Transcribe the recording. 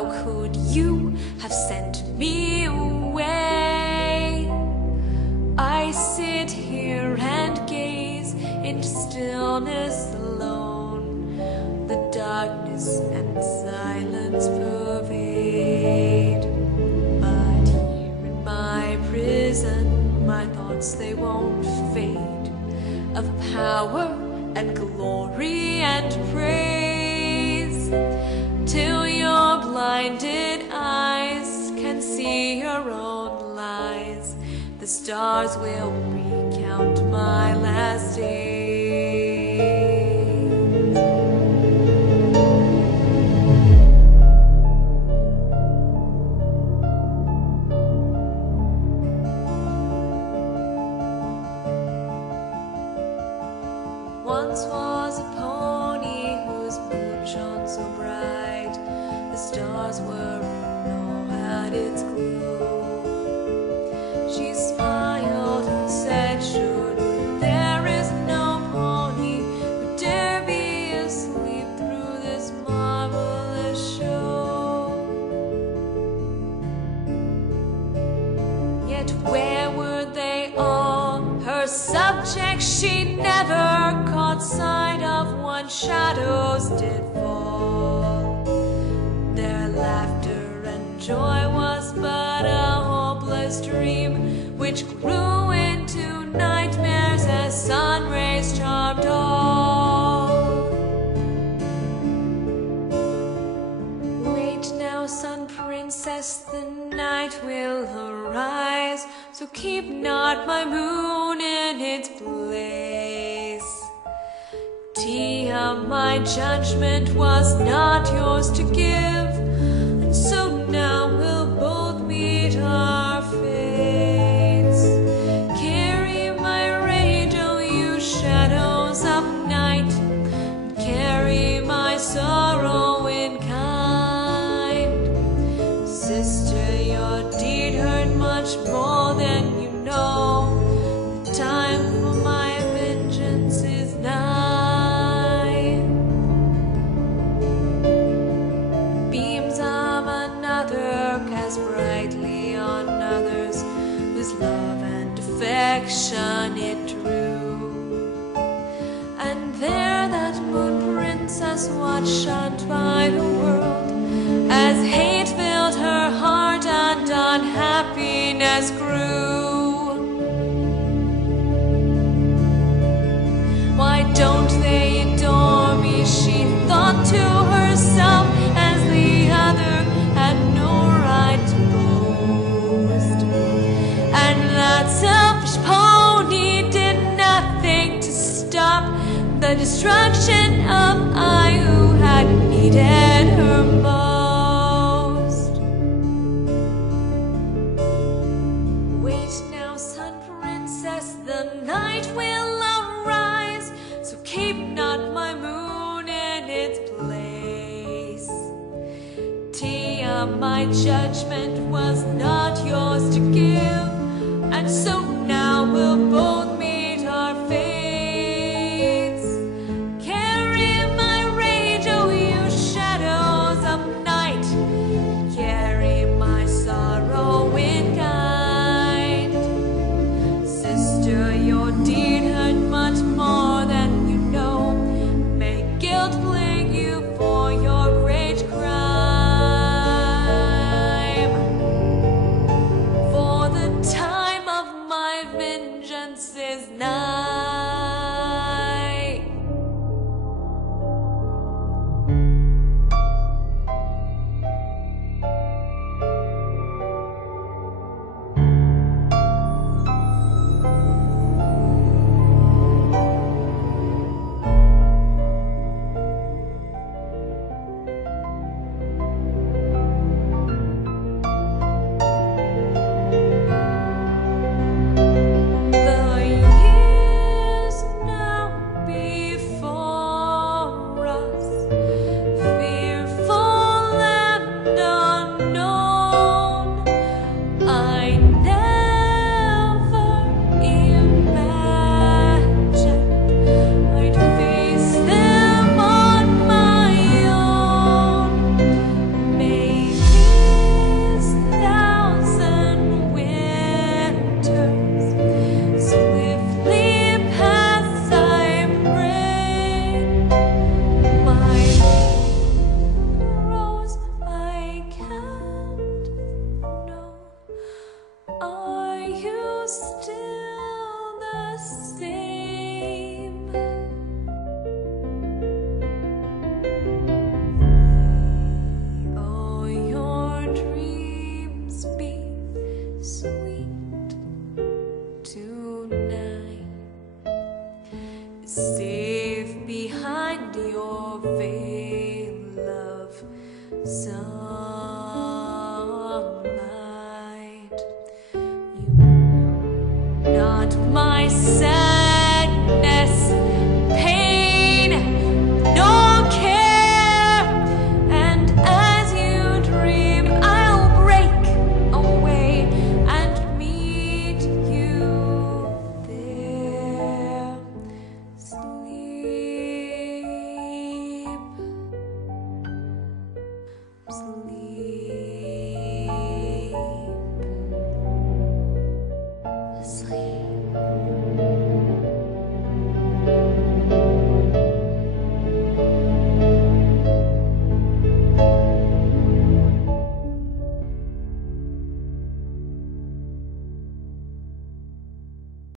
how could you have sent me away? I sit here and gaze into stillness alone. The darkness and silence pervade. But here in my prison, my thoughts, they won't fade, of power and glory and praise, till your blinded eyes can see your own lies. The stars will recount my last days. Once was a pony whose moon shone so bright, the stars were all at its glow. She smiled and said, surely there is no pony who dare be asleep through this marvelous show. Yet where were they all, her subjects? She never caught sight of. One shadows did fall. Their laughter and joy was but a hopeless dream, which grew into nightmares as sun rays charmed all. Wait now, sun princess, the night will arise, so keep not my moon in its place. Tia, my judgment was not yours to give, and so now we'll both meet our fates. Carry my rage, oh you shadows of night, and carry my sorrow in kind. Sister, your deed hurt much more than you know. The time for my vengeance is nigh. Beams of another cast brightly on others, whose love and affection it drew. And there that moon princess watched, shunned by the world, as hate filled her heart and unhappiness grew. Why don't they adore me, she thought to herself, as the other had no right to boast. And that selfish pony did nothing to stop the destruction of I who had needed her most. Wait now, sun princess, the night will arise, so keep not my moon in its place. Tia, my judgment was not yours to give, and so now we'll both meet our fates. Carry my rage, oh you shadows of night, carry my sorrow in kind. Sister, your deed hurt much more than you know. May guilt plague you for your great crime. For the time of my vengeance is nigh. The not my sadness, pain, nor care. And as you dream, I'll break away and meet you there. Sleep, sleep, sleep.